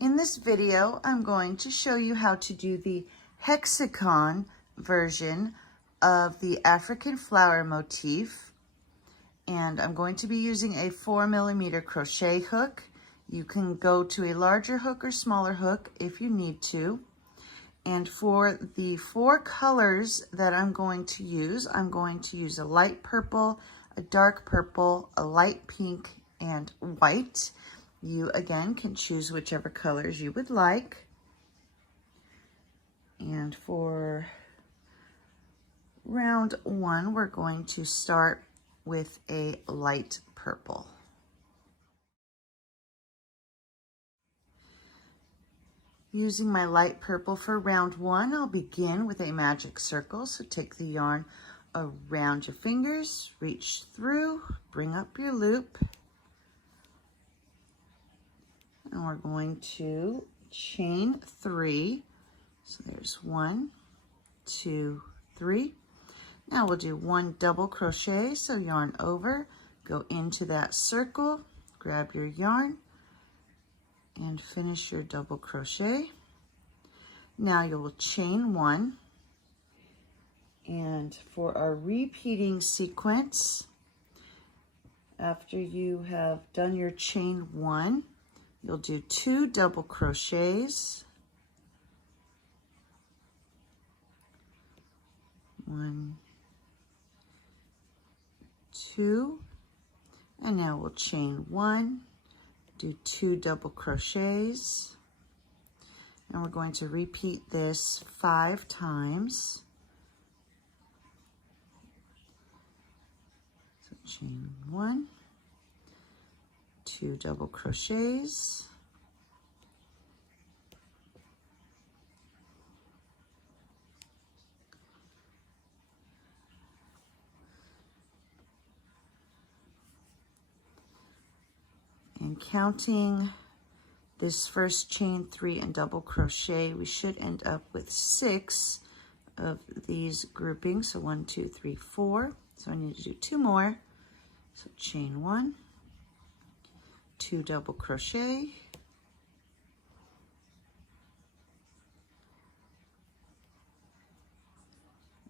In this video, I'm going to show you how to do the hexagon version of the African flower motif. And I'm going to be using a 4mm crochet hook. You can go to a larger hook or smaller hook if you need to. And for the 4 colors that I'm going to use a light purple, a dark purple, a light pink, and white. You, again, can choose whichever colors you would like. And for round 1, we're going to start with a light purple. Using my light purple for round 1, I'll begin with a magic circle. So take the yarn around your fingers, reach through, bring up your loop. And we're going to chain 3. So there's 1, 2, 3. Now we'll do 1 double crochet. So yarn over, go into that circle, grab your yarn, and finish your double crochet. Now you will chain 1. And for our repeating sequence, after you have done your chain 1, you'll do 2 double crochets, 1, 2, and now we'll chain 1, do 2 double crochets, and we're going to repeat this 5 times. So chain 1, 2 double crochets, and counting this first chain 3 and double crochet, we should end up with 6 of these groupings. So 1, 2, 3, 4. So I need to do 2 more. So chain 1, 2 double crochet,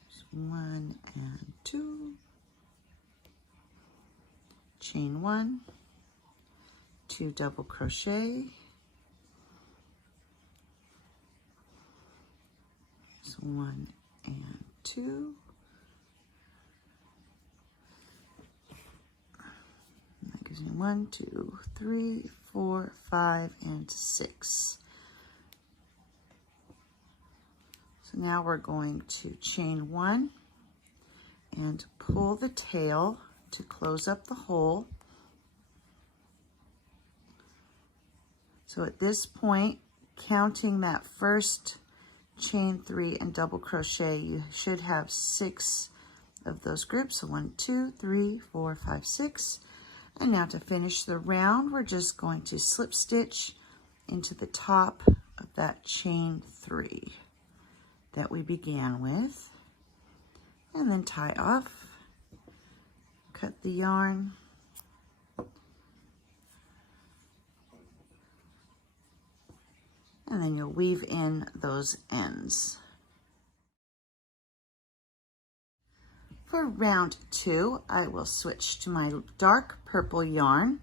there's 1 and 2, chain 1, 2 double crochet, there's 1 and 2, that gives me 1, 2, 3, 4, 5, and 6. So now we're going to chain 1 and pull the tail to close up the hole. So at this point, counting that first chain 3 and double crochet, you should have 6 of those groups. So 1, 2, 3, 4, 5, 6. And now to finish the round, we're just going to slip stitch into the top of that chain 3 that we began with, and then tie off, cut the yarn, and then you'll weave in those ends. For round 2, I will switch to my dark purple yarn,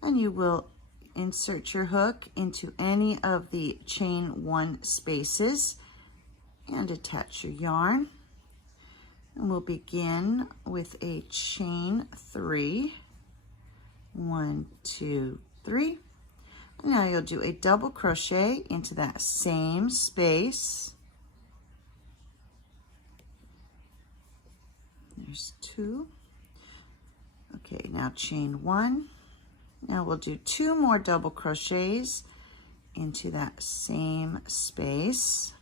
and you will insert your hook into any of the chain 1 spaces and attach your yarn. And we'll begin with a chain 3, 1, 2, 3. And now you'll do a double crochet into that same space. There's 2. Okay, now chain 1. Now we'll do 2 more double crochets into that same space.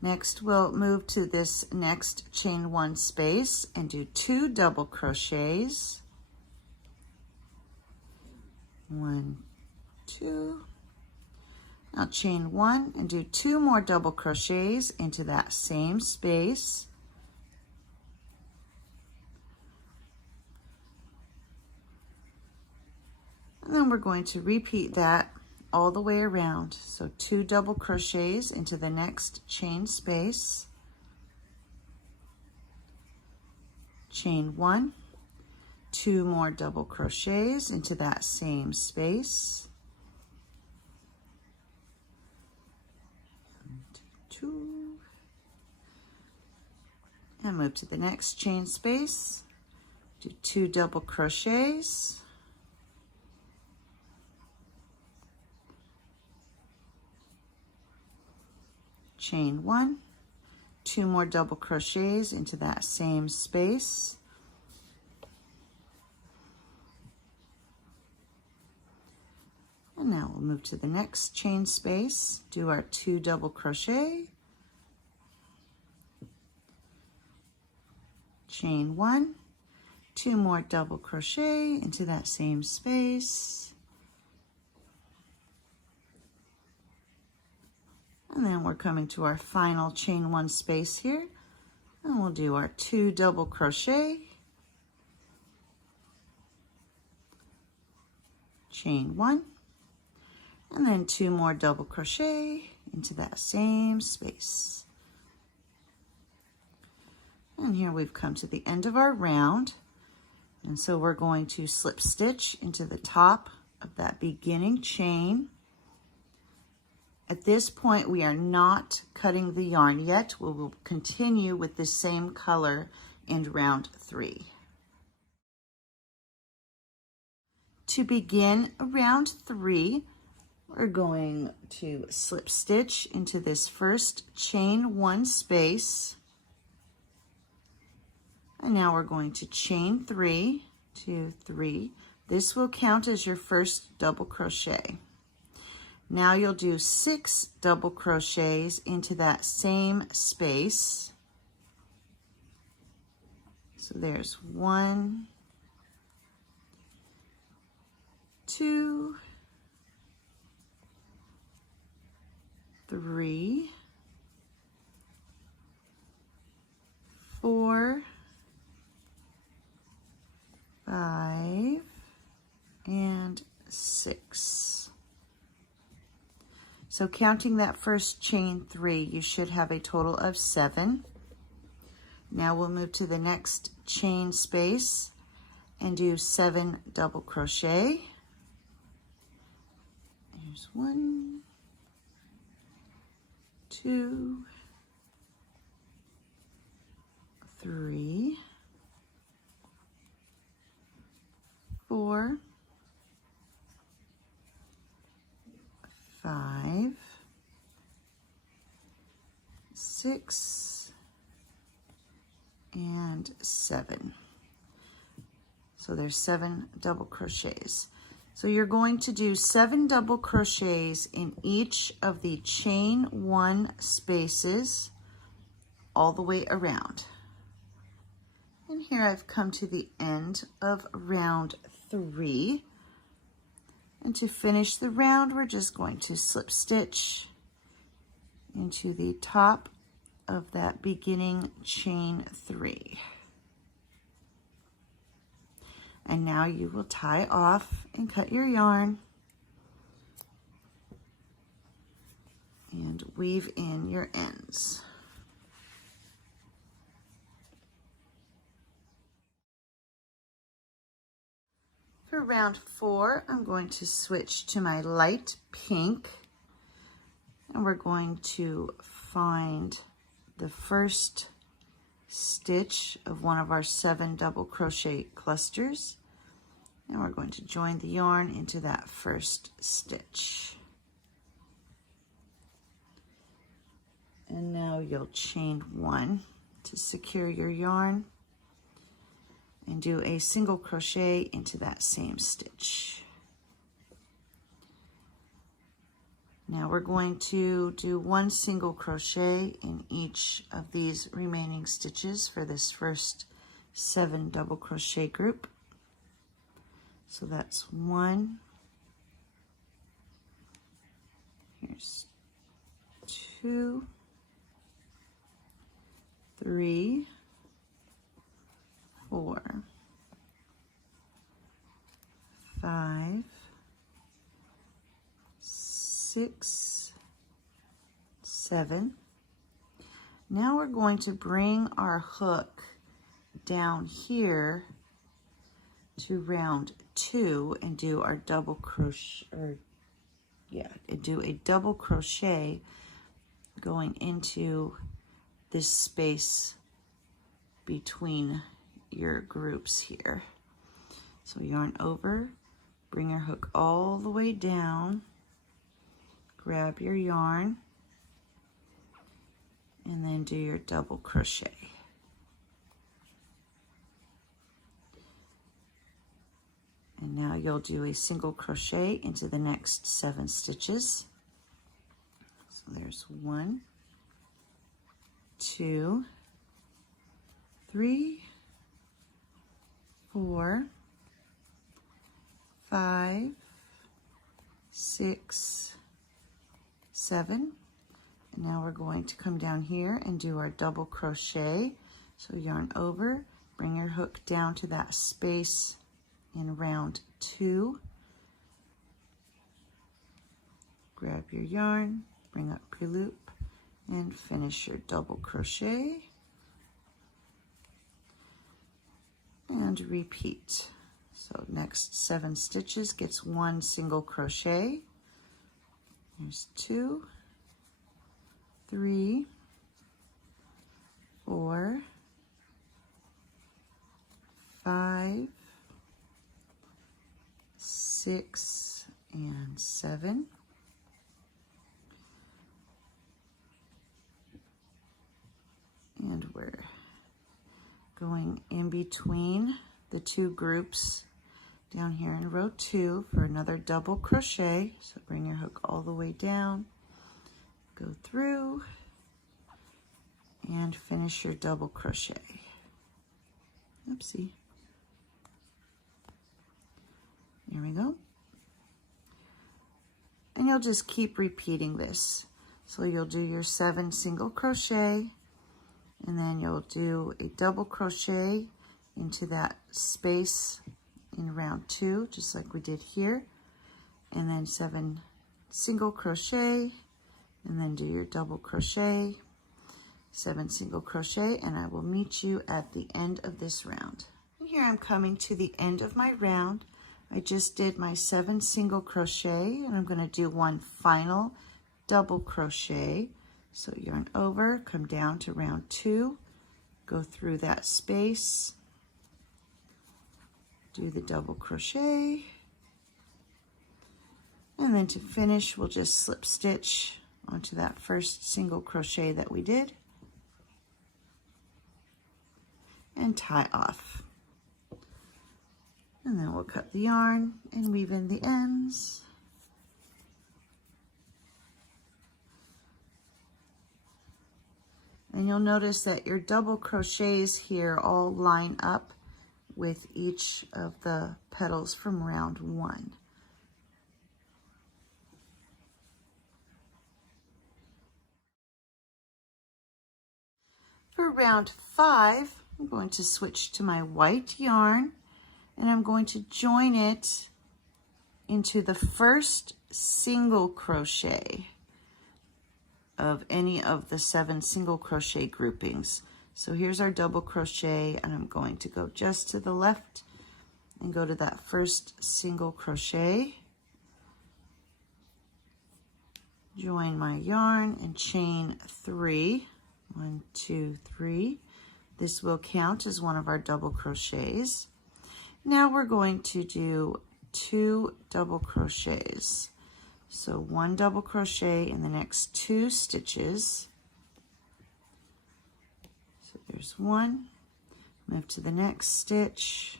Next, we'll move to this next chain 1 space and do 2 double crochets. 1, 2. Now chain 1 and do 2 more double crochets into that same space. And then we're going to repeat that all the way around. So 2 double crochets into the next chain space, chain 1, 2 more double crochets into that same space, 2, and move to the next chain space, do 2 double crochets, chain 1, 2 more double crochets into that same space, and now we'll move to the next chain space, do our 2 double crochet, chain 1, 2 more double crochet into that same space, and then we're coming to our final chain 1 space here, and we'll do our 2 double crochet, chain 1, and then 2 more double crochet into that same space. And here we've come to the end of our round, and so we're going to slip stitch into the top of that beginning chain. At this point, we are not cutting the yarn yet. We will continue with the same color in round 3. To begin round 3, we're going to slip stitch into this first chain 1 space. And now we're going to chain 3, 2, 3. This will count as your first double crochet. Now you'll do 6 double crochets into that same space. So there's 1, 2, 3, 4, 5, and 6. So counting that first chain 3, you should have a total of 7. Now we'll move to the next chain space and do 7 double crochet. Here's 1, 2, 3, 4, 5, 6, and 7. So there's 7 double crochets. So you're going to do 7 double crochets in each of the chain 1 spaces all the way around. And here I've come to the end of round 3. And to finish the round, we're just going to slip stitch into the top of that beginning chain 3. And now you will tie off and cut your yarn and weave in your ends. For round 4, I'm going to switch to my light pink, and we're going to find the first stitch of one of our 7 double crochet clusters, and we're going to join the yarn into that first stitch. And now you'll chain 1 to secure your yarn and do a single crochet into that same stitch. Now we're going to do 1 single crochet in each of these remaining stitches for this first 7 double crochet group. So that's 1, here's 2, 3, 4, 5, 6, 7. Now we're going to bring our hook down here to round 2 and do our double crochet, and do a double crochet going into this space between your groups here. So yarn over, bring your hook all the way down, grab your yarn, and then do your double crochet. And now you'll do a single crochet into the next 7 stitches. So there's 1, 2, 3, 4, 5, 6, 7. And now we're going to come down here and do our double crochet. So yarn over, bring your hook down to that space in round 2. Grab your yarn, bring up your loop, and finish your double crochet. And repeat. So next 7 stitches gets 1 single crochet. There's 2, 3, 4, 5, 6, and 7. And we're going in between the 2 groups down here in row 2 for another double crochet. So bring your hook all the way down, go through, and finish your double crochet. Oopsie. There we go. And you'll just keep repeating this. So you'll do your 7 single crochet, and then you'll do a double crochet into that space in round 2, just like we did here, and then 7 single crochet, and then do your double crochet, 7 single crochet, and I will meet you at the end of this round. And here I'm coming to the end of my round. I just did my 7 single crochet, and I'm going to do 1 final double crochet. So yarn over, come down to round 2, go through that space, do the double crochet, and then to finish we'll just slip stitch onto that first single crochet that we did and tie off. And then we'll cut the yarn and weave in the ends. And you'll notice that your double crochets here all line up with each of the petals from round 1. For round 5, I'm going to switch to my white yarn, and I'm going to join it into the first single crochet of any of the 7 single crochet groupings. So here's our double crochet, and I'm going to go just to the left and go to that first single crochet, join my yarn and chain 3. 1, 2, 3. This will count as one of our double crochets. Now we're going to do 2 double crochets. So 1 double crochet in the next 2 stitches. So there's 1, move to the next stitch,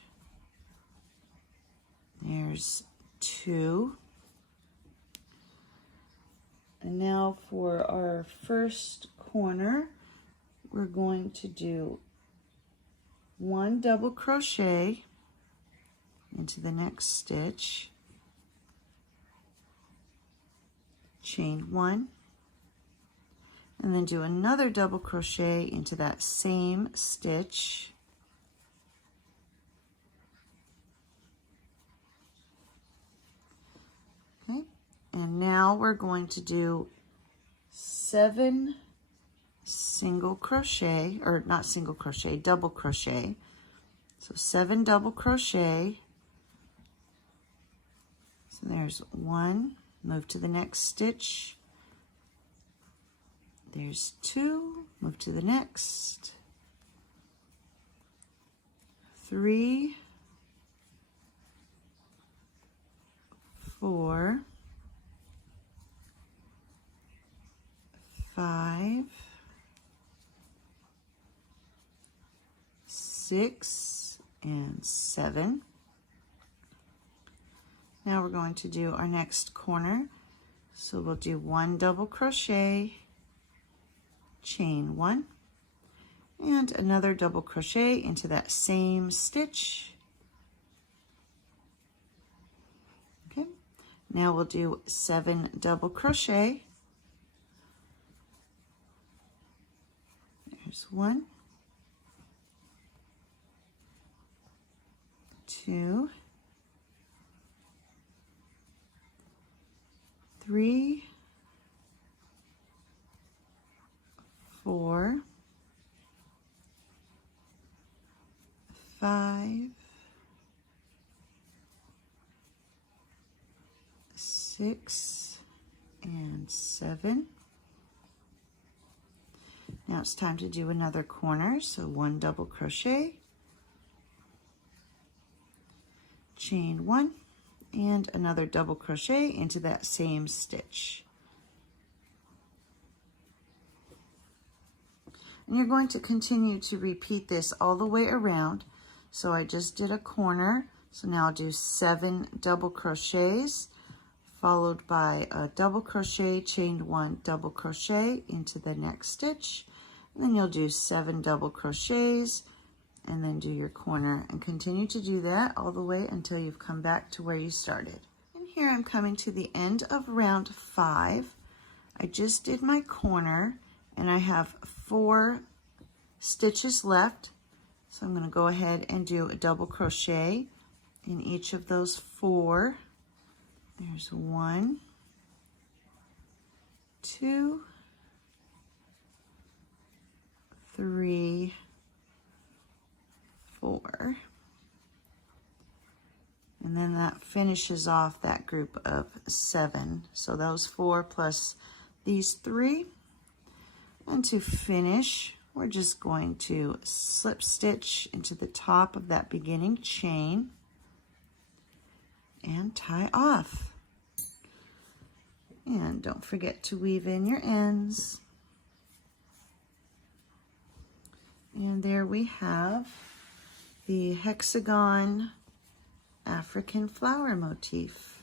there's 2. And now for our first corner, we're going to do 1 double crochet into the next stitch, chain 1, and then do another double crochet into that same stitch, okay, And now we're going to do 7 single crochet, or not single crochet, double crochet. So 7 double crochet. So there's 1, move to the next stitch. There's 2, move to the next. 3, 4, 5, 6, and 7. Now we're going to do our next corner. So we'll do 1 double crochet, chain 1, and another double crochet into that same stitch. Okay, now we'll do 7 double crochet. There's 1, 2, 3, 4, 5, 6, and 7. Now it's time to do another corner, so 1 double crochet, chain 1, and another double crochet into that same stitch. And you're going to continue to repeat this all the way around. So I just did a corner, so now I'll do 7 double crochets, followed by a double crochet, chain 1, double crochet into the next stitch. And then you'll do 7 double crochets and then do your corner, and continue to do that all the way until you've come back to where you started. And here I'm coming to the end of round 5. I just did my corner and I have 4 stitches left. So I'm going to go ahead and do a double crochet in each of those 4. There's 1, 2, 3, 4. And then that finishes off that group of 7. So those 4 plus these 3. And to finish, we're just going to slip stitch into the top of that beginning chain and tie off. And don't forget to weave in your ends. And there we have the Hexagon African Flower Motif.